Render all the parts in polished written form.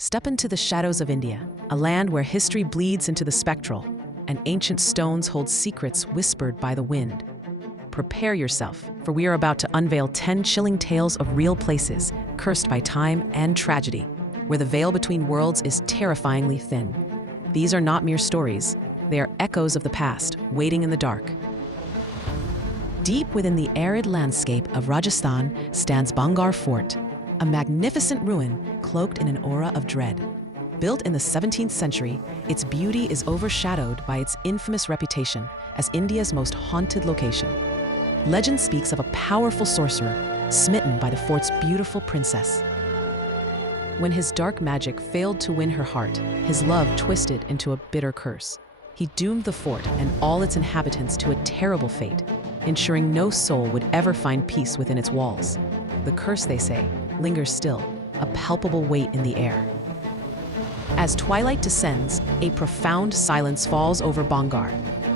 Step into the shadows of India, a land where history bleeds into the spectral, and ancient stones hold secrets whispered by the wind. Prepare yourself, for we are about to unveil 10 chilling tales of real places, cursed by time and tragedy, where the veil between worlds is terrifyingly thin. These are not mere stories, they are echoes of the past, waiting in the dark. Deep within the arid landscape of Rajasthan stands Bangar Fort, a magnificent ruin cloaked in an aura of dread. Built in the 17th century, its beauty is overshadowed by its infamous reputation as India's most haunted location. Legend speaks of a powerful sorcerer smitten by the fort's beautiful princess. When his dark magic failed to win her heart, his love twisted into a bitter curse. He doomed the fort and all its inhabitants to a terrible fate, ensuring no soul would ever find peace within its walls. The curse, they say, lingers still, a palpable weight in the air. As twilight descends, a profound silence falls over Bangar.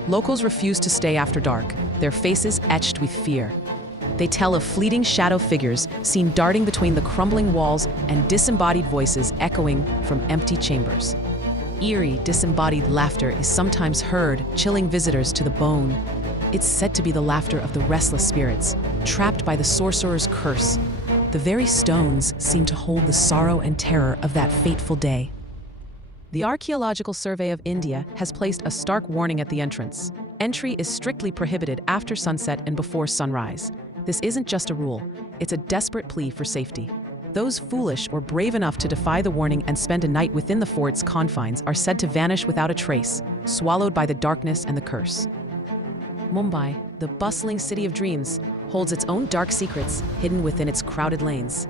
Locals refuse to stay after dark, their faces etched with fear. They tell of fleeting shadow figures seen darting between the crumbling walls and disembodied voices echoing from empty chambers. Eerie, disembodied laughter is sometimes heard, chilling visitors to the bone. It's said to be the laughter of the restless spirits, trapped by the sorcerer's curse. The very stones seem to hold the sorrow and terror of that fateful day. The Archaeological Survey of India has placed a stark warning at the entrance. Entry is strictly prohibited after sunset and before sunrise. This isn't just a rule, it's a desperate plea for safety. Those foolish or brave enough to defy the warning and spend a night within the fort's confines are said to vanish without a trace, swallowed by the darkness and the curse. Mumbai, the bustling city of dreams, holds its own dark secrets hidden within its crowded lanes.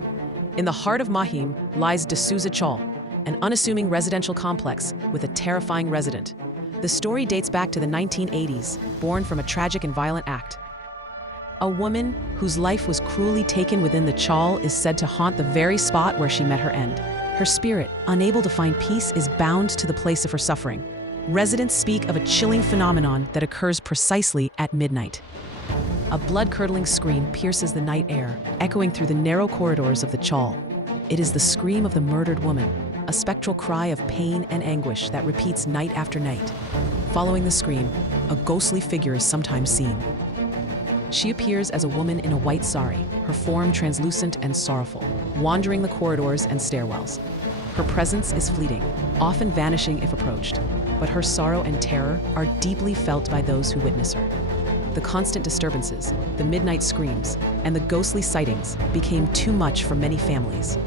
In the heart of Mahim lies D'Souza Chawl, an unassuming residential complex with a terrifying resident. The story dates back to the 1980s, born from a tragic and violent act. A woman whose life was cruelly taken within the chawl is said to haunt the very spot where she met her end. Her spirit, unable to find peace, is bound to the place of her suffering. Residents speak of a chilling phenomenon that occurs precisely at midnight. A blood-curdling scream pierces the night air, echoing through the narrow corridors of the chawl. It is the scream of the murdered woman, a spectral cry of pain and anguish that repeats night after night. Following the scream, a ghostly figure is sometimes seen. She appears as a woman in a white sari, her form translucent and sorrowful, wandering the corridors and stairwells. Her presence is fleeting, often vanishing if approached, but her sorrow and terror are deeply felt by those who witness her. The constant disturbances, the midnight screams, and the ghostly sightings became too much for many families.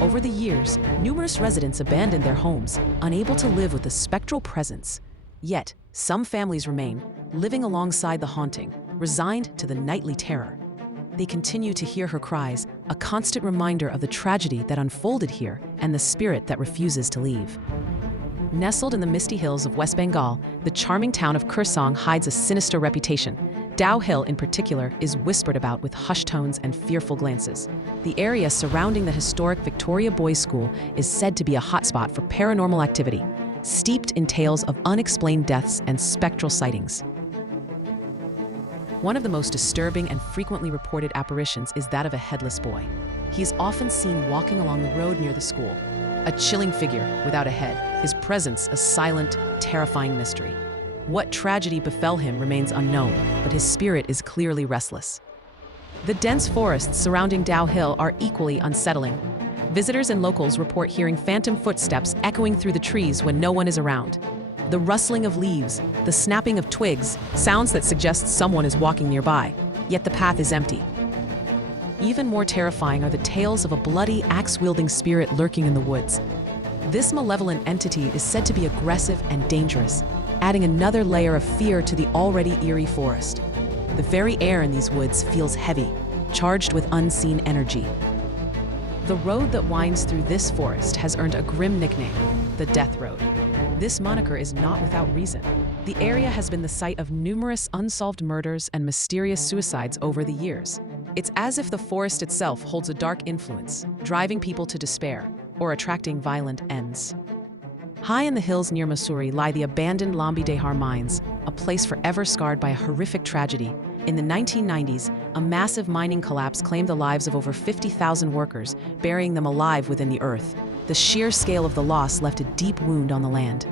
Over the years, numerous residents abandoned their homes, unable to live with the spectral presence. Yet, some families remain, living alongside the haunting, resigned to the nightly terror. They continue to hear her cries, a constant reminder of the tragedy that unfolded here and the spirit that refuses to leave. Nestled in the misty hills of West Bengal, the charming town of Kursong hides a sinister reputation. Dow Hill, in particular, is whispered about with hushed tones and fearful glances. The area surrounding the historic Victoria Boys' School is said to be a hotspot for paranormal activity, steeped in tales of unexplained deaths and spectral sightings. One of the most disturbing and frequently reported apparitions is that of a headless boy. He is often seen walking along the road near the school, a chilling figure without a head, his presence a silent, terrifying mystery. What tragedy befell him remains unknown, but his spirit is clearly restless. The dense forests surrounding Dow Hill are equally unsettling. Visitors and locals report hearing phantom footsteps echoing through the trees when no one is around. The rustling of leaves, the snapping of twigs, sounds that suggest someone is walking nearby, yet the path is empty. Even more terrifying are the tales of a bloody, axe-wielding spirit lurking in the woods. This malevolent entity is said to be aggressive and dangerous, adding another layer of fear to the already eerie forest. The very air in these woods feels heavy, charged with unseen energy. The road that winds through this forest has earned a grim nickname, the Death Road. This moniker is not without reason. The area has been the site of numerous unsolved murders and mysterious suicides over the years. It's as if the forest itself holds a dark influence, driving people to despair or attracting violent ends. High in the hills near Mussoorie lie the abandoned Lambidehar mines, a place forever scarred by a horrific tragedy. In the 1990s, a massive mining collapse claimed the lives of over 50,000 workers, burying them alive within the earth. The sheer scale of the loss left a deep wound on the land.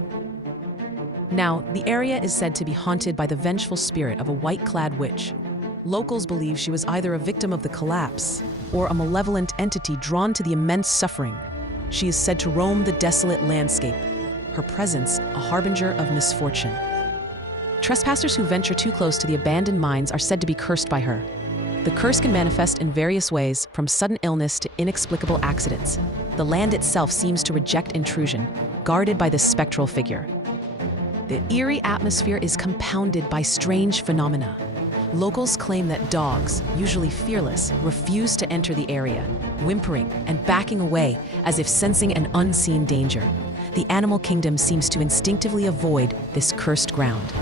Now, the area is said to be haunted by the vengeful spirit of a white-clad witch. Locals believe she was either a victim of the collapse or a malevolent entity drawn to the immense suffering. She is said to roam the desolate landscape, her presence a harbinger of misfortune. Trespassers who venture too close to the abandoned mines are said to be cursed by her. The curse can manifest in various ways, from sudden illness to inexplicable accidents. The land itself seems to reject intrusion, guarded by this spectral figure. The eerie atmosphere is compounded by strange phenomena. Locals claim that dogs, usually fearless, refuse to enter the area, whimpering and backing away as if sensing an unseen danger. The animal kingdom seems to instinctively avoid this cursed ground.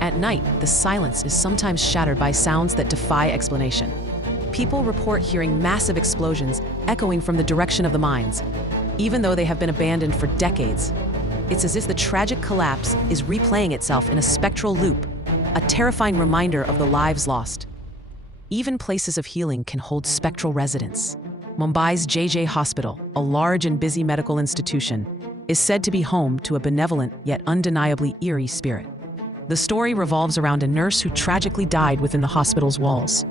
At night, the silence is sometimes shattered by sounds that defy explanation. People report hearing massive explosions echoing from the direction of the mines, even though they have been abandoned for decades. It's as if the tragic collapse is replaying itself in a spectral loop, a terrifying reminder of the lives lost. Even places of healing can hold spectral residents. Mumbai's JJ Hospital, a large and busy medical institution, is said to be home to a benevolent yet undeniably eerie spirit. The story revolves around a nurse who tragically died within the hospital's walls.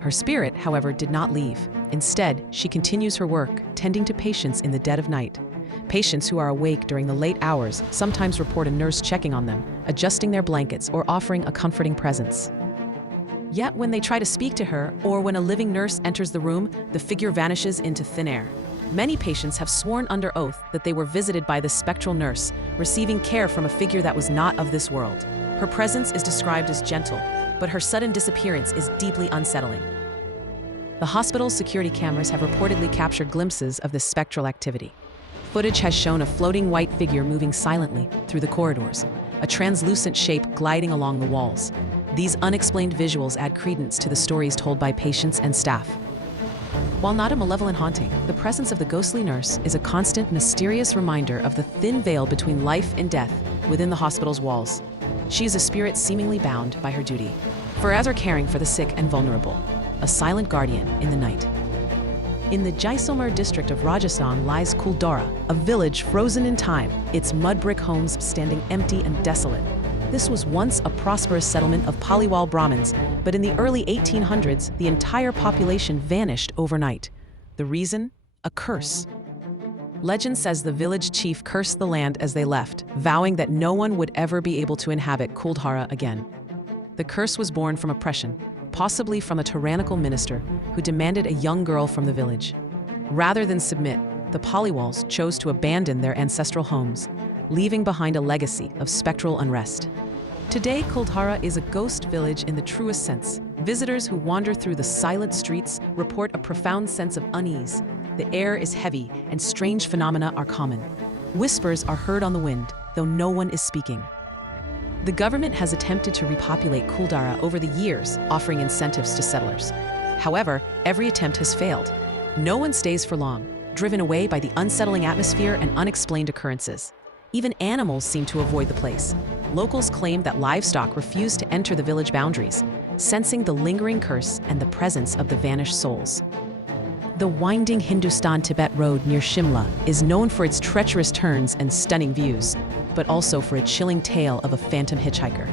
Her spirit, however, did not leave. Instead, she continues her work, tending to patients in the dead of night. Patients who are awake during the late hours sometimes report a nurse checking on them, adjusting their blankets, or offering a comforting presence. Yet when they try to speak to her, or when a living nurse enters the room, the figure vanishes into thin air. Many patients have sworn under oath that they were visited by the spectral nurse, receiving care from a figure that was not of this world. Her presence is described as gentle, but her sudden disappearance is deeply unsettling. The hospital's security cameras have reportedly captured glimpses of this spectral activity. Footage has shown a floating white figure moving silently through the corridors, a translucent shape gliding along the walls. These unexplained visuals add credence to the stories told by patients and staff. While not a malevolent haunting, the presence of the ghostly nurse is a constant, mysterious reminder of the thin veil between life and death within the hospital's walls. She is a spirit seemingly bound by her duty, forever caring for the sick and vulnerable, a silent guardian in the night. In the Jaisalmer district of Rajasthan lies Kuldara, a village frozen in time, its mud brick homes standing empty and desolate. This was once a prosperous settlement of Paliwal Brahmins, but in the early 1800s, the entire population vanished overnight. The reason? A curse. Legend says the village chief cursed the land as they left, vowing that no one would ever be able to inhabit Kuldhara again. The curse was born from oppression, possibly from a tyrannical minister who demanded a young girl from the village. Rather than submit, the Paliwals chose to abandon their ancestral homes, leaving behind a legacy of spectral unrest. Today, Kuldhara is a ghost village in the truest sense. Visitors who wander through the silent streets report a profound sense of unease. The air is heavy, and strange phenomena are common. Whispers are heard on the wind, though no one is speaking. The government has attempted to repopulate Kuldhara over the years, offering incentives to settlers. However, every attempt has failed. No one stays for long, driven away by the unsettling atmosphere and unexplained occurrences. Even animals seem to avoid the place. Locals claim that livestock refuse to enter the village boundaries, sensing the lingering curse and the presence of the vanished souls. The winding Hindustan-Tibet road near Shimla is known for its treacherous turns and stunning views, but also for a chilling tale of a phantom hitchhiker.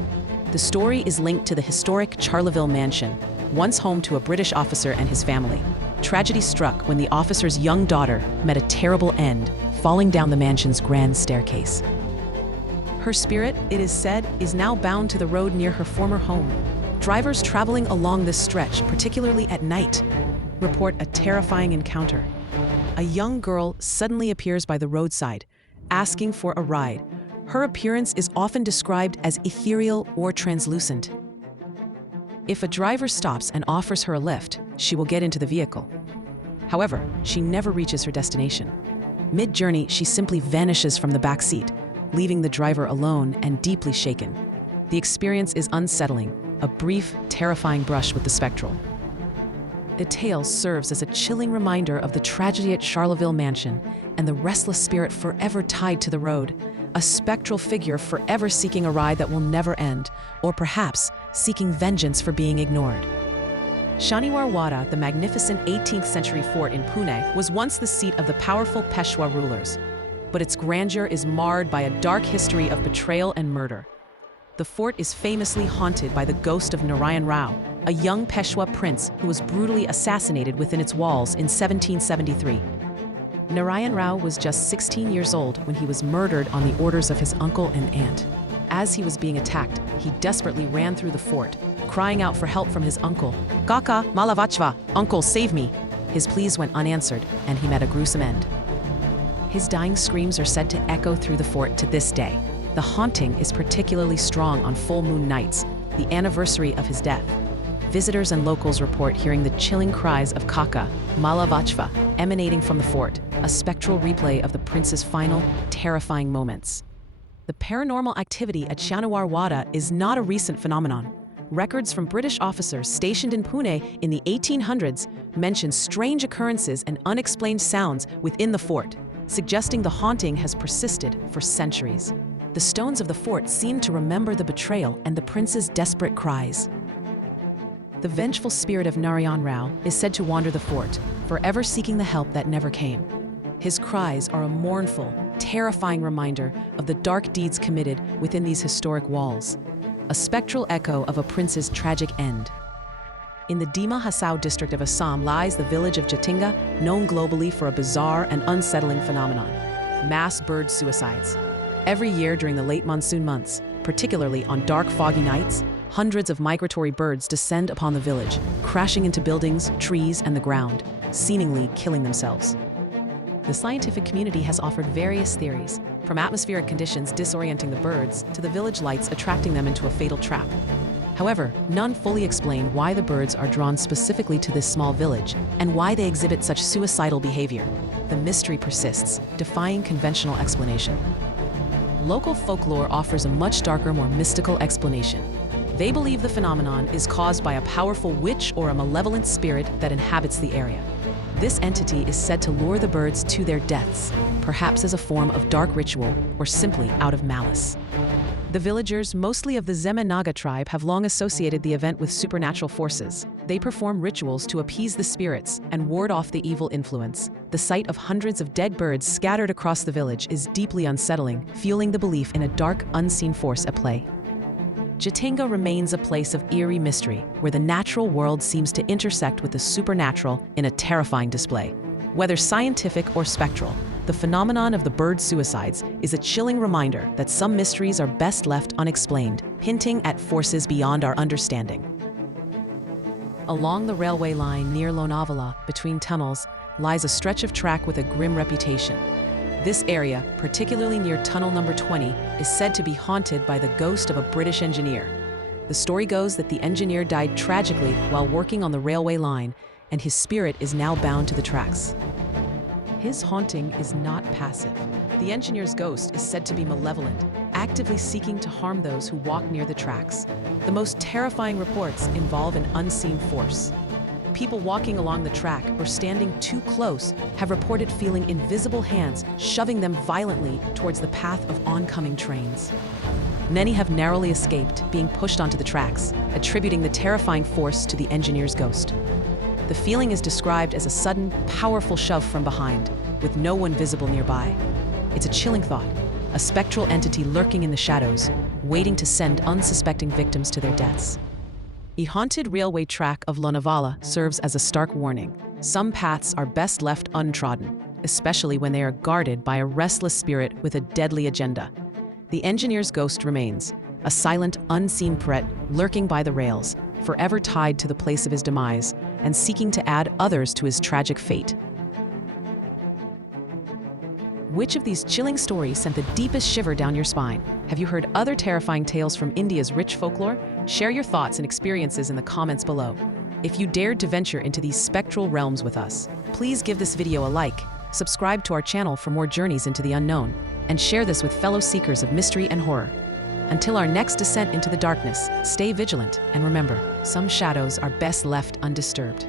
The story is linked to the historic Charleville mansion, once home to a British officer and his family. Tragedy struck when the officer's young daughter met a terrible end, falling down the mansion's grand staircase. Her spirit, it is said, is now bound to the road near her former home. Drivers traveling along this stretch, particularly at night, report a terrifying encounter. A young girl suddenly appears by the roadside, asking for a ride. Her appearance is often described as ethereal or translucent. If a driver stops and offers her a lift, she will get into the vehicle. However, she never reaches her destination. Mid-journey, she simply vanishes from the back seat, leaving the driver alone and deeply shaken. The experience is unsettling, a brief, terrifying brush with the spectral. The tale serves as a chilling reminder of the tragedy at Charleville Mansion and the restless spirit forever tied to the road, a spectral figure forever seeking a ride that will never end, or perhaps seeking vengeance for being ignored. Shaniwar the magnificent 18th century fort in Pune, was once the seat of the powerful Peshwa rulers. But its grandeur is marred by a dark history of betrayal and murder. The fort is famously haunted by the ghost of Narayan Rao, a young Peshwa prince who was brutally assassinated within its walls in 1773. Narayan Rao was just 16 years old when he was murdered on the orders of his uncle and aunt. As he was being attacked, he desperately ran through the fort, crying out for help from his uncle. "Kaka, Malavachva, uncle, save me!" His pleas went unanswered, and he met a gruesome end. His dying screams are said to echo through the fort to this day. The haunting is particularly strong on full moon nights, the anniversary of his death. Visitors and locals report hearing the chilling cries of Kaka, Malavachva, emanating from the fort, a spectral replay of the prince's final, terrifying moments. The paranormal activity at Shaniwar Wada is not a recent phenomenon. Records from British officers stationed in Pune in the 1800s mention strange occurrences and unexplained sounds within the fort, suggesting the haunting has persisted for centuries. The stones of the fort seem to remember the betrayal and the prince's desperate cries. The vengeful spirit of Narayan Rao is said to wander the fort, forever seeking the help that never came. His cries are a mournful, terrifying reminder of the dark deeds committed within these historic walls, a spectral echo of a prince's tragic end. In the Dima Hasao district of Assam lies the village of Jatinga, known globally for a bizarre and unsettling phenomenon: mass bird suicides. Every year during the late monsoon months, particularly on dark, foggy nights, hundreds of migratory birds descend upon the village, crashing into buildings, trees, and the ground, seemingly killing themselves. The scientific community has offered various theories, from atmospheric conditions disorienting the birds to the village lights attracting them into a fatal trap. However, none fully explain why the birds are drawn specifically to this small village and why they exhibit such suicidal behavior. The mystery persists, defying conventional explanation. Local folklore offers a much darker, more mystical explanation. They believe the phenomenon is caused by a powerful witch or a malevolent spirit that inhabits the area. This entity is said to lure the birds to their deaths, perhaps as a form of dark ritual or simply out of malice. The villagers, mostly of the Zema Naga tribe, have long associated the event with supernatural forces. They perform rituals to appease the spirits and ward off the evil influence. The sight of hundreds of dead birds scattered across the village is deeply unsettling, fueling the belief in a dark, unseen force at play. Jatinga remains a place of eerie mystery, where the natural world seems to intersect with the supernatural in a terrifying display. Whether scientific or spectral, the phenomenon of the bird suicides is a chilling reminder that some mysteries are best left unexplained, hinting at forces beyond our understanding. Along the railway line near Lonavala, between tunnels, lies a stretch of track with a grim reputation. This area, particularly near tunnel number 20, is said to be haunted by the ghost of a British engineer. The story goes that the engineer died tragically while working on the railway line, and his spirit is now bound to the tracks. His haunting is not passive. The engineer's ghost is said to be malevolent, actively seeking to harm those who walk near the tracks. The most terrifying reports involve an unseen force. People walking along the track or standing too close have reported feeling invisible hands shoving them violently towards the path of oncoming trains. Many have narrowly escaped being pushed onto the tracks, attributing the terrifying force to the engineer's ghost. The feeling is described as a sudden, powerful shove from behind, with no one visible nearby. It's a chilling thought, a spectral entity lurking in the shadows, waiting to send unsuspecting victims to their deaths. The haunted railway track of Lonavala serves as a stark warning. Some paths are best left untrodden, especially when they are guarded by a restless spirit with a deadly agenda. The engineer's ghost remains, a silent, unseen threat lurking by the rails, forever tied to the place of his demise and seeking to add others to his tragic fate. Which of these chilling stories sent the deepest shiver down your spine? Have you heard other terrifying tales from India's rich folklore? Share your thoughts and experiences in the comments below. If you dared to venture into these spectral realms with us, please give this video a like, subscribe to our channel for more journeys into the unknown, and share this with fellow seekers of mystery and horror. Until our next descent into the darkness, stay vigilant and remember, some shadows are best left undisturbed.